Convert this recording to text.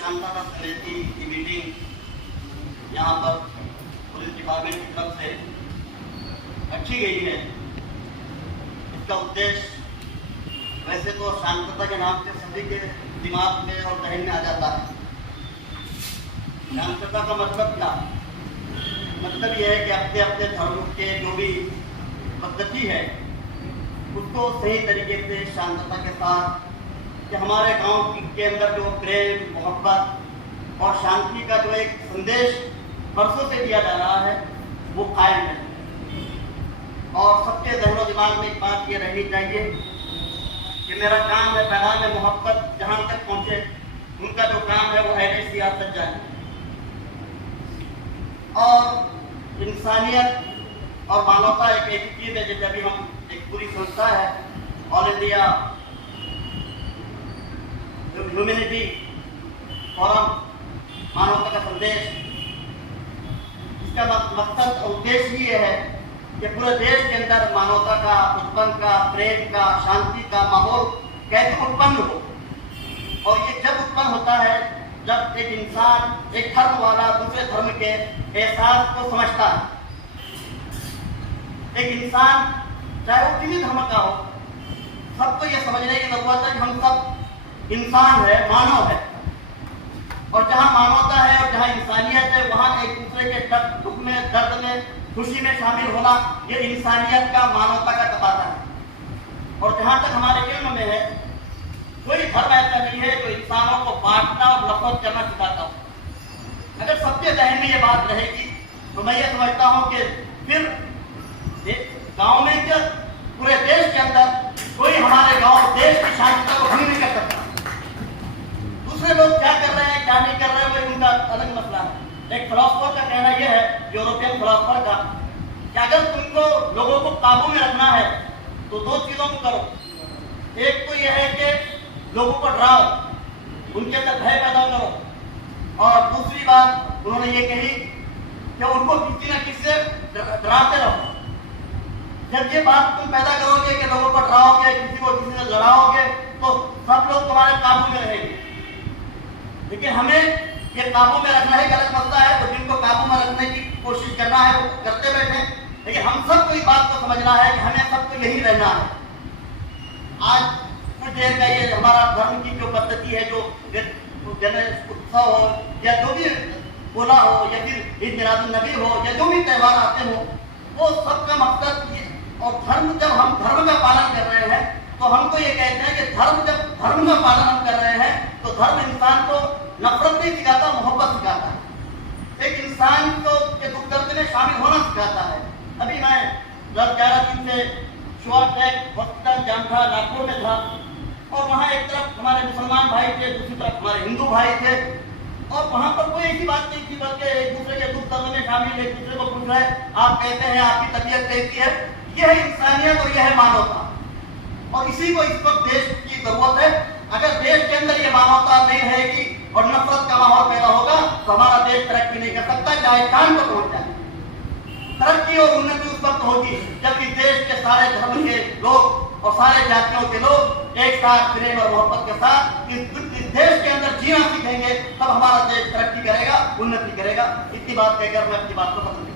शांतता समिति की मीटिंग यहाँ पर पुलिस डिपार्टमेंट की तरफ से रखी गई है। इसका उद्देश्य वैसे तो शांतता के नाम से सभी के दिमाग में और जहन में आ जाता है। शांतता का मतलब क्या? मतलब यह है कि अपने अपने धर्म के जो भी पद्धति है उसको सही तरीके से शांतता के साथ, कि हमारे गांव के अंदर जो प्रेम, मोहब्बत और शांति का जो एक संदेश बरसों से दिया जा रहा है वो कायम है। और सबके जहनो दिमाग में एक बात ये रहनी चाहिए कि मेरा काम है पैगाम में मोहब्बत जहां तक पहुंचे, उनका जो काम है वो अहले सियासत जाए। और इंसानियत और मानवता एक ऐसी चीज है, जैसे अभी हम एक पूरी संस्था है ऑल इंडिया ह्यूमैनिटी फोरम मानवता का संदेश, इसका मकसद और उद्देश्य ये है कि पूरे देश के अंदर मानवता का उत्पन्न का, प्रेम का, शांति का माहौल कैसे उत्पन्न हो। और ये जब उत्पन्न होता है जब एक इंसान, एक धर्म वाला दूसरे धर्म के एहसास को समझता है। एक इंसान चाहे वो किसी धर्म का हो, सबको ये समझने की जरूरत है कि हम सब इंसान है, मानव है। और जहाँ मानवता है और जहाँ इंसानियत है वहाँ एक दूसरे के दुख में, दर्द में, खुशी में शामिल होना, ये इंसानियत का, मानवता का तकाजा है। और जहाँ तक हमारे इल्म में है, कोई धर्म ऐसा नहीं है जो इंसानों को बांटना और नफरत करना सिखाता हो। अगर सबके जहन में ये बात रहेगी तो मैं ये समझता हूँ कि फिर गांव में क्या, पूरे देश के अंदर कोई हमारे गांव, देश की शांति को भंग नहीं कर सकता। दूसरे लोग क्या कर रहे हैं, क्या नहीं कर रहे हैं, वो उनका अलग मसला है। एक फिलोसफर का कहना यह है, यूरोपियन फिलोसफर का, कि अगर तुमको लोगों को काबू में रखना है तो दो चीजों को करो। एक तो यह है कि लोगों को डराओ, उनके अंदर भय पैदा करो। और दूसरी बात उन्होंने ये कही कि उनको किसी न किसी से डराते रहो। जब ये बात तुम पैदा करोगे कि लोगों को डराओगे, किसी को किसी से लड़ाओगे, तो सब लोग तुम्हारे काबू में रहेंगे। लेकिन हमें ये काबू में रखना ही गलत मसला है। तो जिनको काबू में रखने की कोशिश करना है वो करते बैठे, लेकिन हम सबको इस बात को समझना है कि हमें सबको यही रहना है। आज कुछ देर का ये हमारा धर्म की जो पद्धति है, जो गणेश उत्सव हो या जो भी बोला हो, या फिर ईद मिलादुन नबी हो, या जो भी त्यौहार आते हो, वो सबका मकसद ये। और धर्म, जब हम धर्म का पालन कर रहे हैं तो हमको ये कहते हैं कि धर्म, जब धर्म का पालन हम कर रहे हैं तो धर्म इंसान को नफरत नहीं सिखाता, मोहब्बत सिखाता है। एक इंसान को के दुख दर्द में शामिल होना सिखाता है। अभी मैं 10-11 दिन से शुआट्रैक हॉस्पिटल जामठा नागपुर में था, और वहाँ एक तरफ हमारे मुसलमान भाई थे, दूसरी तरफ हमारे हिंदू भाई थे। और वहाँ पर कोई ऐसी बात नहीं थी, बल्कि एक दूसरे के दुख दर्द में शामिल, एक दूसरे को पूछ रहे, आप कहते हैं आपकी तबीयत कैसी है। यह है इंसानियत और यह है मानवता। और इसी को इस वक्त देश की जरूरत है। अगर देश के अंदर ये मानवता नहीं रहेगी और नफरत का माहौल पैदा होगा तो हमारा देश तरक्की नहीं कर सकता, चाहे चांद पर पहुंच जाए। तरक्की और उन्नति उस वक्त होगी जब इस देश के सारे धर्म के लोग और सारे जातियों के लोग एक साथ प्रेम और मोहब्बत के साथ इस देश के अंदर जीना सीखेंगे, तब हमारा देश तरक्की करेगा, उन्नति करेगा। इतनी बात कहकर मैं अपनी बात को खत्म